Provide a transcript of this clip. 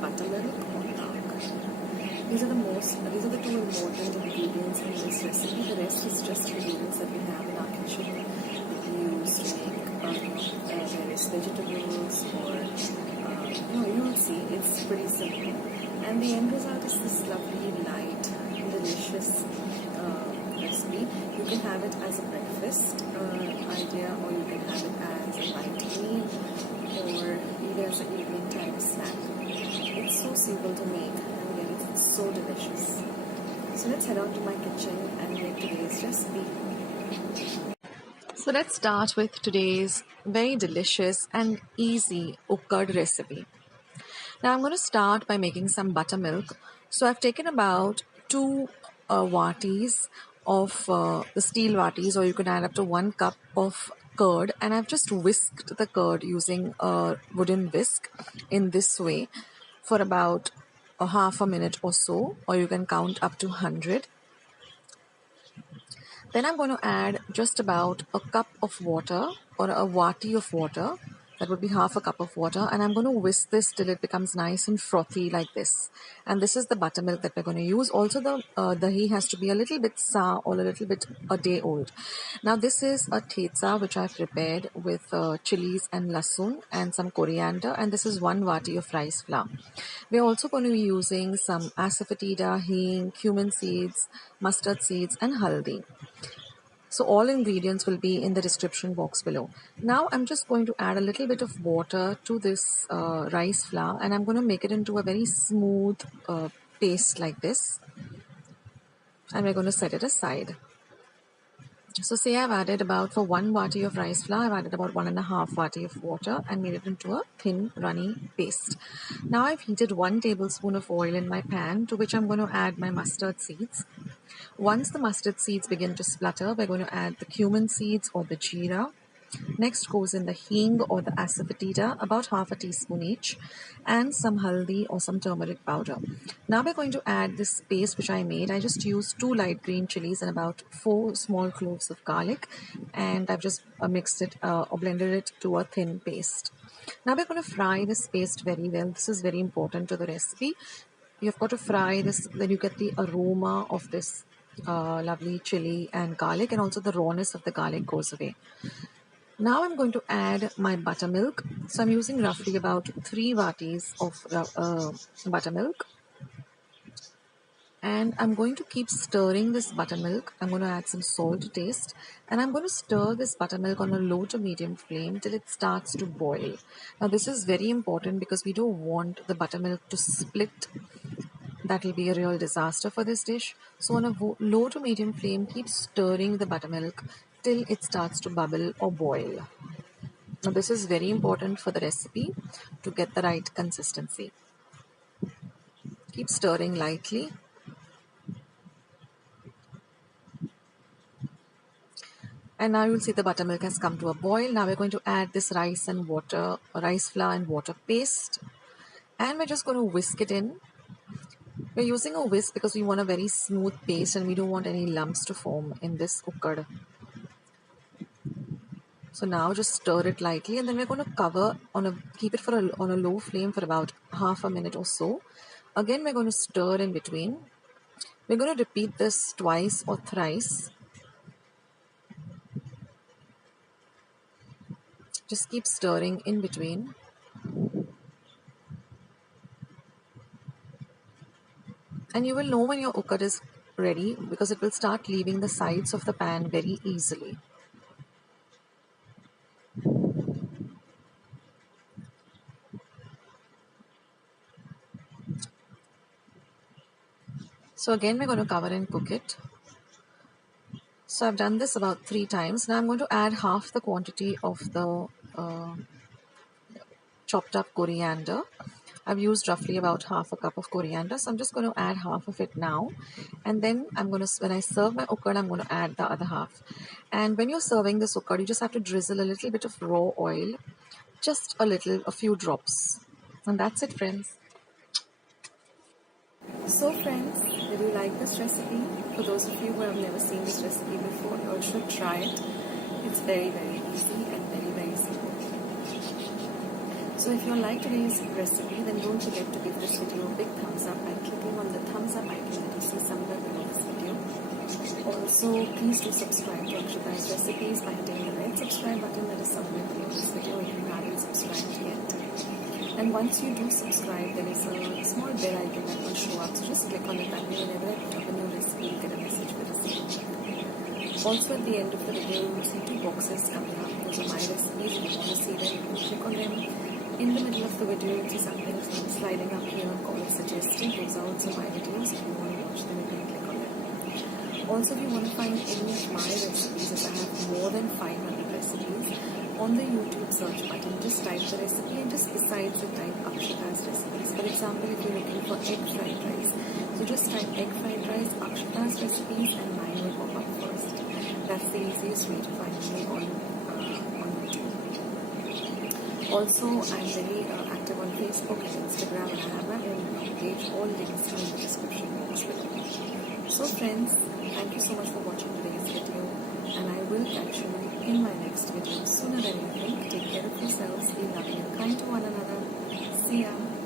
buttermilk or taak. These are the two important ingredients in this recipe. The rest is just ingredients that we have in our kitchen that we use to make various vegetables or you will see it's pretty simple. And the end result is this lovely, light, delicious recipe. You can have it as a breakfast idea, or you can have it as a light meal, or either as an evening time snack. It's so simple to make, and yet it's so delicious. So let's head out to my kitchen and make today's recipe. So let's start with today's very delicious and easy Ukad recipe. Now I'm going to start by making some buttermilk. So I've taken about 2 watis of the steel watis, or you can add up to 1 cup of curd, and I've just whisked the curd using a wooden whisk in this way for about a half a minute or so, or you can count up to 100. Then I'm going to add just about a cup of water, or a wati of water. That would be half a cup of water, and I'm going to whisk this till it becomes nice and frothy like this. And this is the buttermilk that we're going to use. Also, the dahi has to be a little bit sour or a little bit a day old. Now, this is a thetsa which I've prepared with chillies and lasun and some coriander, and this is 1 wati of rice flour. We're also going to be using some asafotedia, hing, cumin seeds, mustard seeds, and haldi. So all ingredients will be in the description box below. Now I'm just going to add a little bit of water to this rice flour, and I'm going to make it into a very smooth paste like this. And we're going to set it aside. So say I've added about, for 1 wati of rice flour, I've added about 1.5 wati of water and made it into a thin runny paste. Now I've heated 1 tablespoon of oil in my pan, to which I'm going to add my mustard seeds. Once the mustard seeds begin to splutter, we're going to add the cumin seeds or the jeera. Next goes in the hing or the asafotedia, about half a teaspoon each, and some haldi or some turmeric powder. Now we're going to add this paste which I made. I just used 2 light green chilies and about 4 small cloves of garlic, and I've just mixed it or blended it to a thin paste. Now we're going to fry this paste very well. This is very important to the recipe. You've got to fry this, then you get the aroma of this lovely chili and garlic, and also the rawness of the garlic goes away. Now I'm going to add my buttermilk. So I'm using roughly about 3 watis of buttermilk. And I'm going to keep stirring this buttermilk. I'm going to add some salt to taste. And I'm going to stir this buttermilk on a low to medium flame till it starts to boil. Now this is very important because we don't want the buttermilk to split. That will be a real disaster for this dish. So on a low to medium flame, keep stirring the buttermilk till it starts to bubble or boil. Now this is very important for the recipe to get the right consistency. Keep stirring lightly. And now you'll see the buttermilk has come to a boil. Now we're going to add this rice flour and water paste. And we're just going to whisk it in. We're using a whisk because we want a very smooth paste and we don't want any lumps to form in this ukad. So now just stir it lightly, and then we're going to keep it on a low flame for about half a minute or so. Again, we're going to stir in between. We're going to repeat this twice or thrice. Just keep stirring in between. And you will know when your ukad is ready because it will start leaving the sides of the pan very easily. So again, we're going to cover and cook it. So I've done this about 3 times. Now I'm going to add half the quantity of the chopped up coriander. I've used roughly about half a cup of coriander. So I'm just going to add half of it now. And then when I serve my ukad, I'm going to add the other half. And when you're serving this ukad, you just have to drizzle a little bit of raw oil. Just a few drops. And that's it, friends. So friends, did you like this recipe? For those of you who have never seen this recipe before, you should try it. It's very, very easy and very, very simple. So if you like today's recipe, then don't forget to give this video a big thumbs up by clicking on the thumbs up icon that you see somewhere below this video. Also, please do subscribe to Akshatas's Recipes by hitting the red subscribe button that is somewhere below this video if you haven't subscribed yet. And once you do subscribe, there is a small bell icon that will show up, so just click on it. That way whenever I put up a new recipe, you get a message for the same. Also at the end of the video, you will see two boxes coming up. Those are my recipes. If you want to see them, you can click on them. In the middle of the video, you'll see something sliding up here called suggested. Those are also my videos. If you want to watch them, you can click on them. Also, if you want to find any of my recipes, as I have more than 500 recipes, on the YouTube search button, just type the recipe and just besides it type Akshatas's Recipes. For example, if you're looking for egg fried rice, so just type egg fried rice, Akshatas's Recipes, and mine will pop up first. That's the easiest way to find me on YouTube. Also, I'm very active on Facebook and Instagram, and I have my own blog page. All links are in the description box below. So friends, thank you so much for watching today's video, and I will catch you in my next video sooner than you think. Take care of yourselves, be loving and kind to one another. See ya.